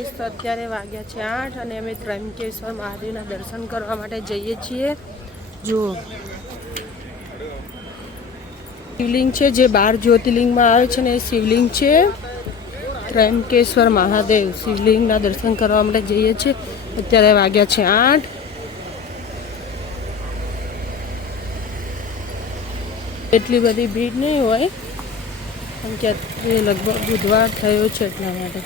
Guys તો અત્યારે વાગ્યા છે 8 અને અમે ત્રંબકેશ્વર મહાદેવના દર્શન કરવા માટે જઈએ છીએ। જો શિવલિંગ છે જે 12 જ્યોતિર્લિંગમાં આવે છે ને એ શિવલિંગ છે। ત્રંબકેશ્વર મહાદેવ શિવલિંગના દર્શન કરવા માટે જઈએ છીએ। અત્યારે વાગ્યા છે 8। એટલી બધી ભીડ નહીં હોય કેમ કે લગભગ બુધવાર થયો છે એટલા માટે।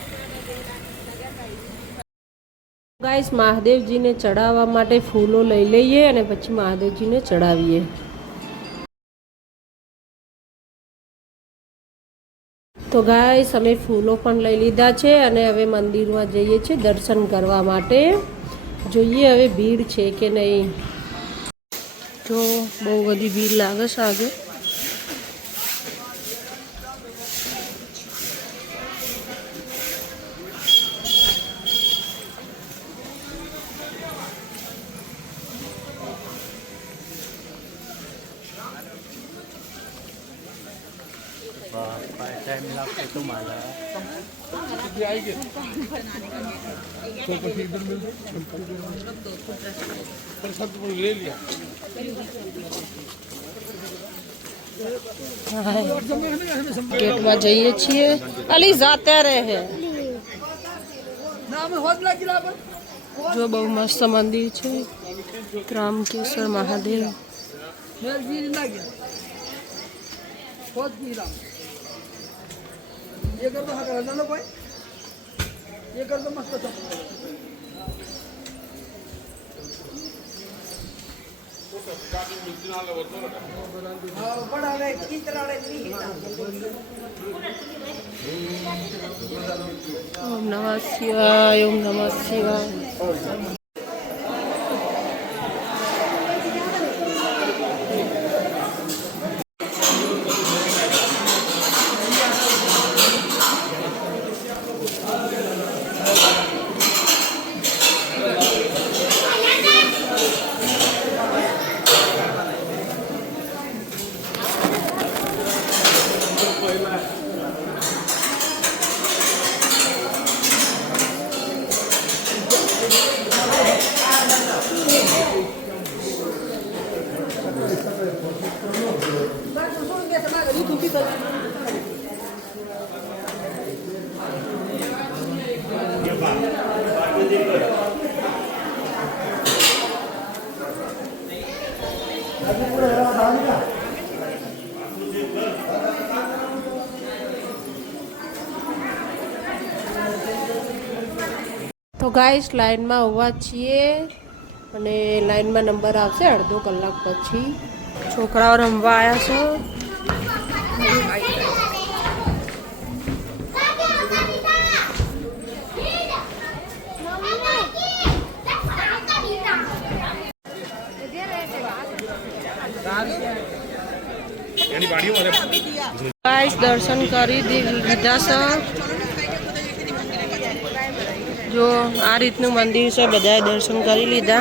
ગાઈસ મહાદેવજીને ચડાવવા માટે ફૂલો લઈ લઈએ અને પછી મહાદેવજીને ચડાવીએ। તો ગાઈસ અમે ફૂલો પણ લઈ લીધા છે અને હવે મંદિરમાં જઈએ છીએ દર્શન કરવા માટે। જોઈએ હવે ભીડ છે કે નહીં। જો બહુ બધી ભીડ લાગે છે આજે। टाइम लागते तुम्हाला गेट में जाइए छिए अली जाते रहे जो बहु मस्त मंदिर है त्र्यंबकेश्वर महादेव। ये कर दो हाँ कर दो भाई ये कर दो मस्त ओम नमः शिवाय ओम नमः शिवाय। तो गाइस लाइन में उभा छीए અને લાઈનમાં નંબર આવશે અડધો કલાક પછી। છોકરાઓ રમવા આવ્યા છે। गाइस दर्शन કરી લીધા છે। जो आ रीतनु मंदिर से बधाए दर्शन કરી લીધા।